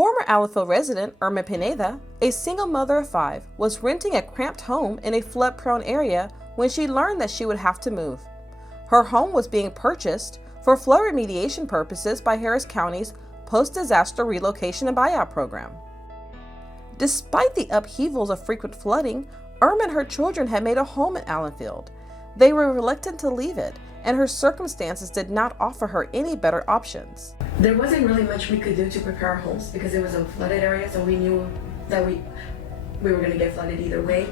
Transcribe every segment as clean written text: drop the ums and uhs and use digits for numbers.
Former Allendale resident Irma Pineda, a single mother of 5, was renting a cramped home in a flood-prone area when she learned that she would have to move. Her home was being purchased for flood remediation purposes by Harris County's Post-Disaster Relocation and Buyout Program. Despite the upheavals of frequent flooding, Irma and her children had made a home in Allendale. They were reluctant to leave it, and her circumstances did not offer her any better options. There wasn't really much we could do to prepare our homes because it was a flooded area, so we knew that we were going to get flooded either way.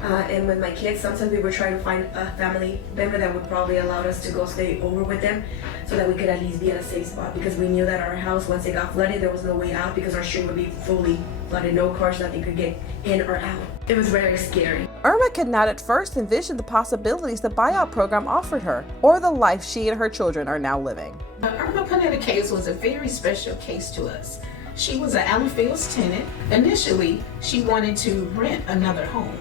And with my kids, sometimes we were trying to find a family member that would probably allow us to go stay over with them so that we could at least be in a safe spot, because we knew that our house, once it got flooded, there was no way out because our street would be fully flooded, no cars, nothing could get in or out. It was very scary. Irma could not at first envision the possibilities the buyout program offered her or the life she and her children are now living. The Irma Pineda case was a very special case to us. She was an Allendale's tenant. Initially, she wanted to rent another home.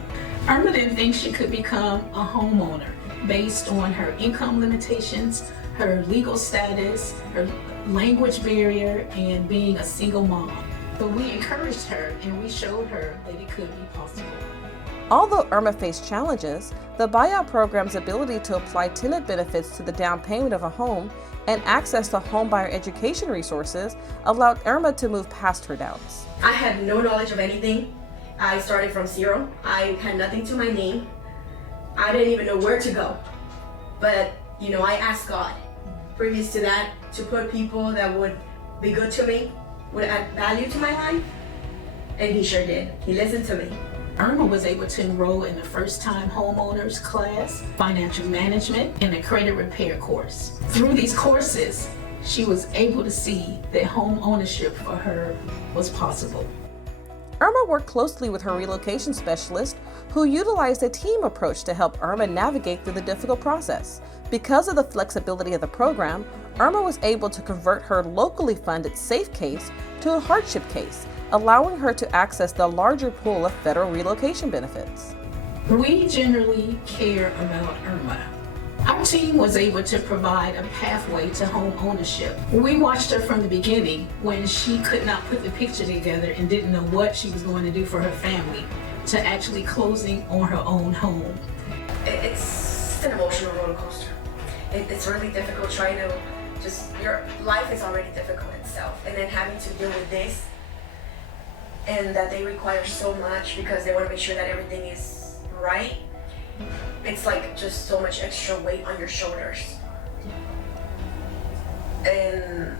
Irma didn't think she could become a homeowner based on her income limitations, her legal status, her language barrier, and being a single mom. But we encouraged her and we showed her that it could be possible. Although Irma faced challenges, the buyout program's ability to apply tenant benefits to the down payment of a home and access to homebuyer education resources allowed Irma to move past her doubts. I had no knowledge of anything. I started from zero. I had nothing to my name. I didn't even know where to go. But, I asked God previous to that to put people that would be good to me, would add value to my life, and He sure did. He listened to me. Irma was able to enroll in the first-time homeowners class, financial management, and a credit repair course. Through these courses, she was able to see that home ownership for her was possible. Irma worked closely with her relocation specialist, who utilized a team approach to help Irma navigate through the difficult process. Because of the flexibility of the program, Irma was able to convert her locally funded SAFE case to a hardship case, allowing her to access the larger pool of federal relocation benefits. We generally care about Irma. Our team was able to provide a pathway to home ownership. We watched her from the beginning when she could not put the picture together and didn't know what she was going to do for her family, to actually closing on her own home. It's an emotional roller coaster. It's really difficult trying to your life is already difficult itself, and then having to deal with this, and that they require so much because they want to make sure that everything is right. It's like just so much extra weight on your shoulders. And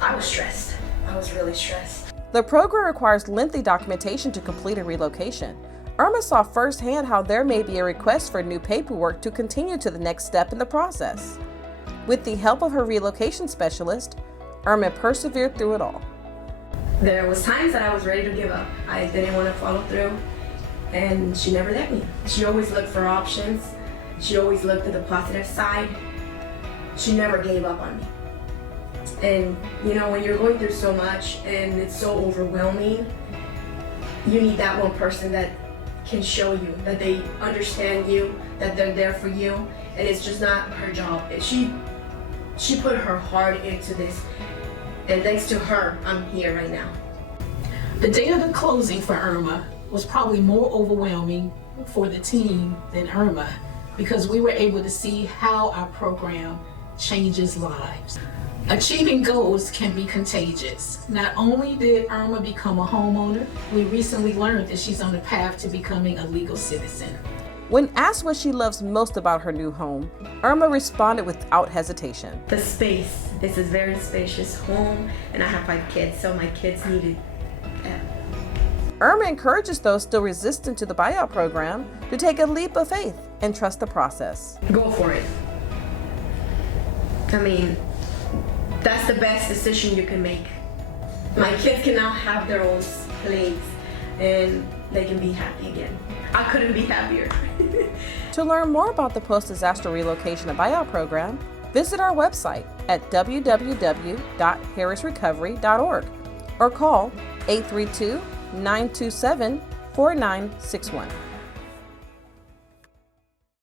I was stressed. I was really stressed. The program requires lengthy documentation to complete a relocation. Irma saw firsthand how there may be a request for new paperwork to continue to the next step in the process. With the help of her relocation specialist, Irma persevered through it all. There was times that I was ready to give up. I didn't want to follow through. And she never let me. She always looked for options. She always looked at the positive side. She never gave up on me. And when you're going through so much and it's so overwhelming, you need that one person that can show you that they understand you, that they're there for you, and it's just not her job. She put her heart into this, and thanks to her, I'm here right now. The day of the closing for Irma was probably more overwhelming for the team than Irma, because we were able to see how our program changes lives. Achieving goals can be contagious. Not only did Irma become a homeowner, we recently learned that she's on the path to becoming a legal citizen. When asked what she loves most about her new home, Irma responded without hesitation. The space. This is a very spacious home, and I have 5 kids, so my kids needed that. Irma encourages those still resistant to the buyout program to take a leap of faith and trust the process. Go for it. That's the best decision you can make. My kids can now have their own place and they can be happy again. I couldn't be happier. To learn more about the Post-Disaster Relocation and Buyout Program, visit our website at www.harrisrecovery.org or call 832-927-4961.